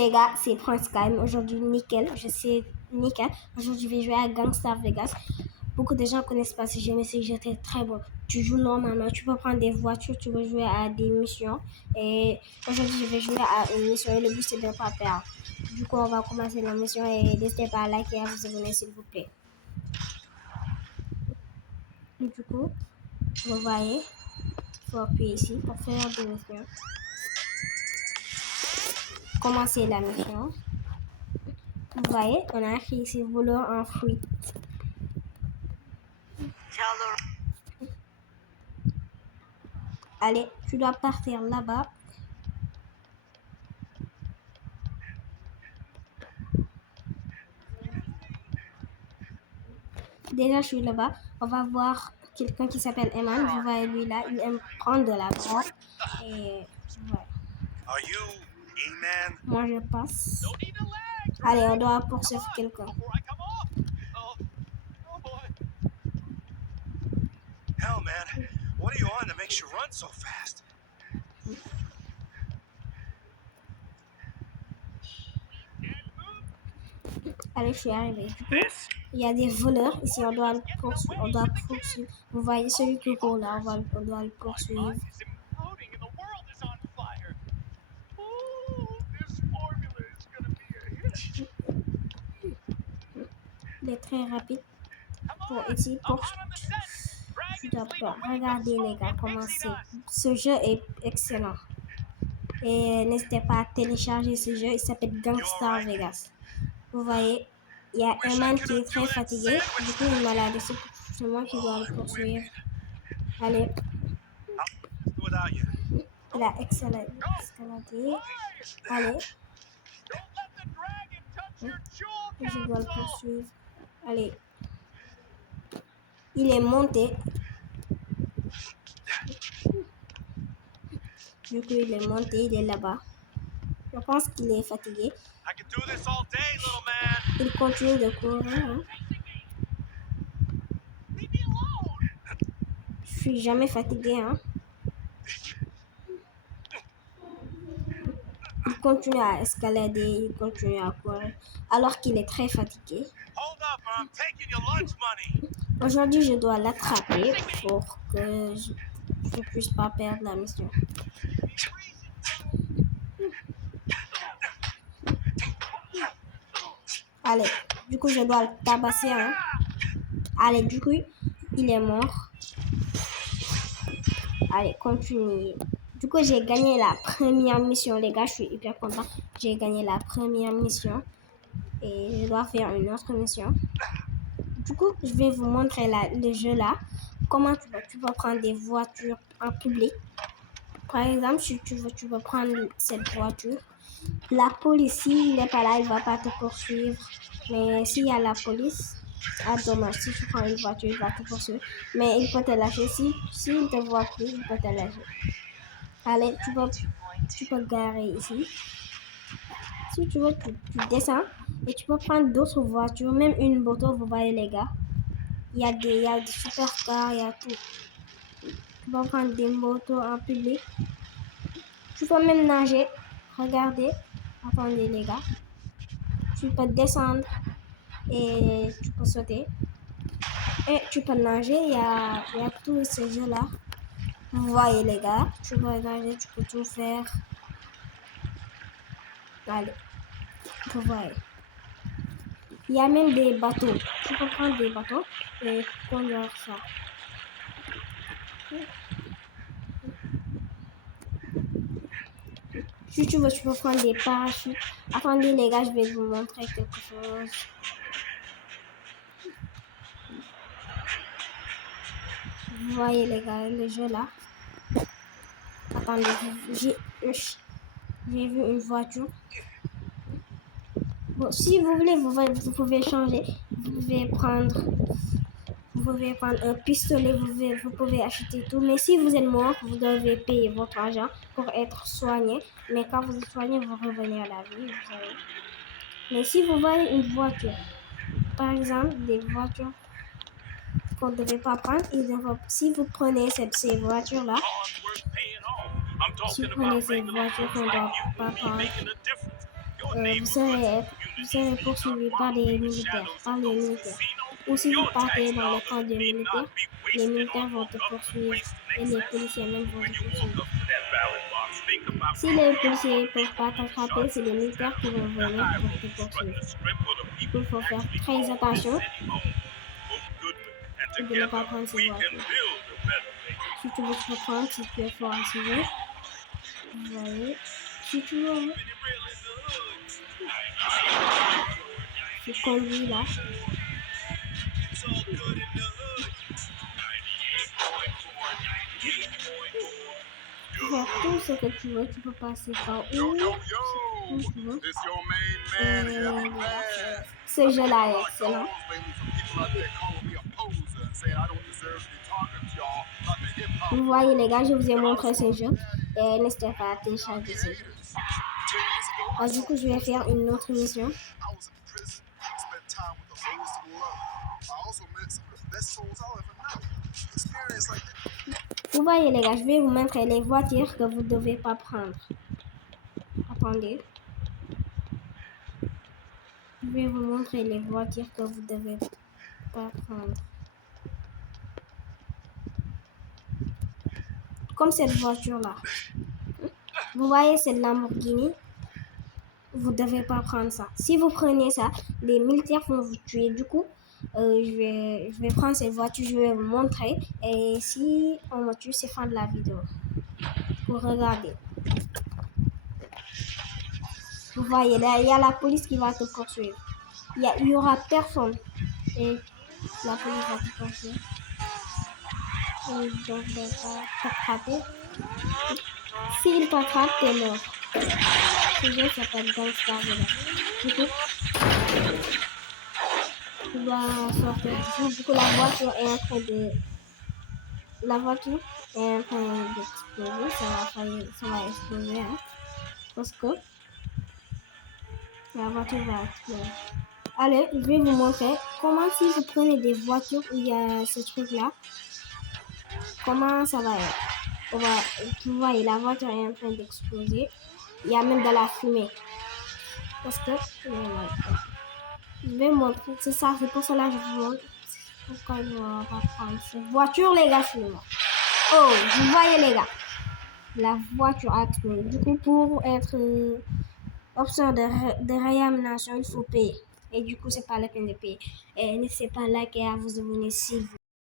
Les gars, c'est Prince Kaim. Aujourd'hui, nickel. Je sais nickel. Aujourd'hui, je vais jouer à Gangsta Vegas. Beaucoup de gens connaissent pas ce jeu, mais c'est jeu très bon. Tu joues normalement, tu peux prendre des voitures, tu peux jouer à des missions. Et aujourd'hui, je vais jouer à une mission et le but, c'est de ne pas perdre. Du coup, on va commencer la mission et n'hésitez pas à liker et à vous abonner, s'il vous plaît. Et du coup, vous voyez, il faut appuyer ici pour faire des missions. Commencer la mission. Vous voyez, on a écrit ici voleur en fruit. Allez, tu dois partir là-bas. Déjà, je suis là-bas. On va voir quelqu'un qui s'appelle Eman. Je vois lui là. Il aime prendre de la drogue. Et ouais. Moi, je passe. Allez, on doit poursuivre quelqu'un. Hell, man. What are you on that makes you run so fast? Allez, je suis arrivé. Il y a des voleurs ici. On doit le poursuivre. Vous voyez celui qui court là. On doit le poursuivre. Il est très rapide. Pour ici, je dois pas regarder les gars comment c'est. Ce jeu est excellent. Et n'hésitez pas à télécharger ce jeu. Il s'appelle Gangsta Vegas. Vous voyez, il y a Eman qui est très fatigué. Du coup, il m'a laissé. C'est moi qui dois le poursuivre. Allez. Il a escaladé. Allez. Je dois le poursuivre. Allez. Il est monté. Du coup, il est monté. Il est là-bas. Je pense qu'il est fatigué. Il continue de courir. Hein. Je suis jamais fatigué. Hein. Il continue à escalader, il continue à courir, alors qu'il est très fatigué. Aujourd'hui, je dois l'attraper pour que je ne puisse pas perdre la mission. Allez, du coup, je dois le tabasser. Hein. Allez, du coup, il est mort. Allez, continue. Du coup, j'ai gagné la première mission, les gars. Je suis hyper content. J'ai gagné la première mission. Et je dois faire une autre mission. Du coup, je vais vous montrer le jeu là. Comment tu peux prendre des voitures en public. Par exemple, si tu veux, tu peux prendre cette voiture. La police, s'il n'est pas là, il ne va pas te poursuivre. Mais s'il y a la police, dommage, si tu prends une voiture, il va te poursuivre. Mais il peut te lâcher. S'il ne te voit plus, il peut te lâcher. Allez, tu peux garer ici. Si tu veux, tu descends et tu peux prendre d'autres voitures, même une moto, vous voyez les gars. Il y a des supercars, il y a tout. Tu peux prendre des motos en public. Tu peux même nager. Regardez. Attendez les gars. Tu peux descendre et tu peux sauter. Et tu peux nager. Il y a tous ces jeux-là. Vous voyez les gars. Tu peux nager, tu peux tout faire. Allez. Vous voyez. Il y a même des bateaux. Tu peux prendre des bateaux et conduire ça. Si tu veux, tu peux prendre des parachutes. Attendez les gars, je vais vous montrer quelque chose. Vous voyez les gars, le jeu là. Attendez, j'ai vu une voiture. Bon, si vous voulez, vous pouvez changer. Vous pouvez prendre un pistolet, vous pouvez acheter tout. Mais si vous êtes mort, vous devez payer votre argent pour être soigné. Mais quand vous êtes soigné, vous revenez à la vie. Vous savez. Mais si vous voyez une voiture, par exemple, des voitures qu'on ne devait pas prendre, si vous prenez ces voitures-là, si vous prenez ces voitures qu'on ne doit pas prendre, vous serez poursuivi par des militaires, Ou si vous partez dans le camp des militaires, les militaires vont te poursuivre et les policiers même vont te poursuivre. Si les policiers ne peuvent pas t'attraper, c'est les militaires qui vont venir pour te poursuivre. Il faut faire très attention et de ne pas prendre ces voitures. Si tu veux te reprendre, si tu es fort à suivre, vous voyez, si tu veux, tu conduis là. Tu peux faire tout ce que tu veux, tu peux passer par où tu veux. Ce jeu-là est excellent. Vous voyez les gars, je vous ai montré ce jeu et n'hésitez pas à télécharger ce jeu. Du coup, je vais faire une autre mission. Vous voyez les gars, je vais vous montrer les voitures que vous ne devez pas prendre. Attendez. Je vais vous montrer les voitures que vous ne devez pas prendre. Comme cette voiture-là. Vous voyez cette Lamborghini? Vous ne devez pas prendre ça. Si vous prenez ça, les militaires vont vous tuer. Du coup, je vais prendre cette voiture, je vais vous montrer. Et si on me tue, c'est fin de la vidéo. Pour regarder. Vous voyez, là, il y a la police qui va te poursuivre. Il y aura personne. Et la police va te poursuivre. Ils ne devraient pas t'attraper. S'ils t'attrapent, t'es mort. Ce jeu s'appelle Gangstar Villa. Du coup, tu dois sortir d'ici. Du coup, la voiture est en train d'exploser. Ça va exploser. Hein, parce que la voiture va exploser. Allez, je vais vous montrer comment si vous prenez des voitures où il y a ce truc-là, comment ça va être. Vous voyez, la voiture est en train d'exploser. Il y a même de la fumée. Parce que je vais montrer, c'est ça, c'est pour cela que je vous montre. Pourquoi je vais pas prendre cette voiture, les gars, finalement. Oh, vous voyez, les gars, la voiture a explosé. Du coup, pour être option de réanimation, il faut payer. Et du coup, c'est pas la peine de payer. Et n'hésitez pas à liker et à vous abonner s'il vous plaît.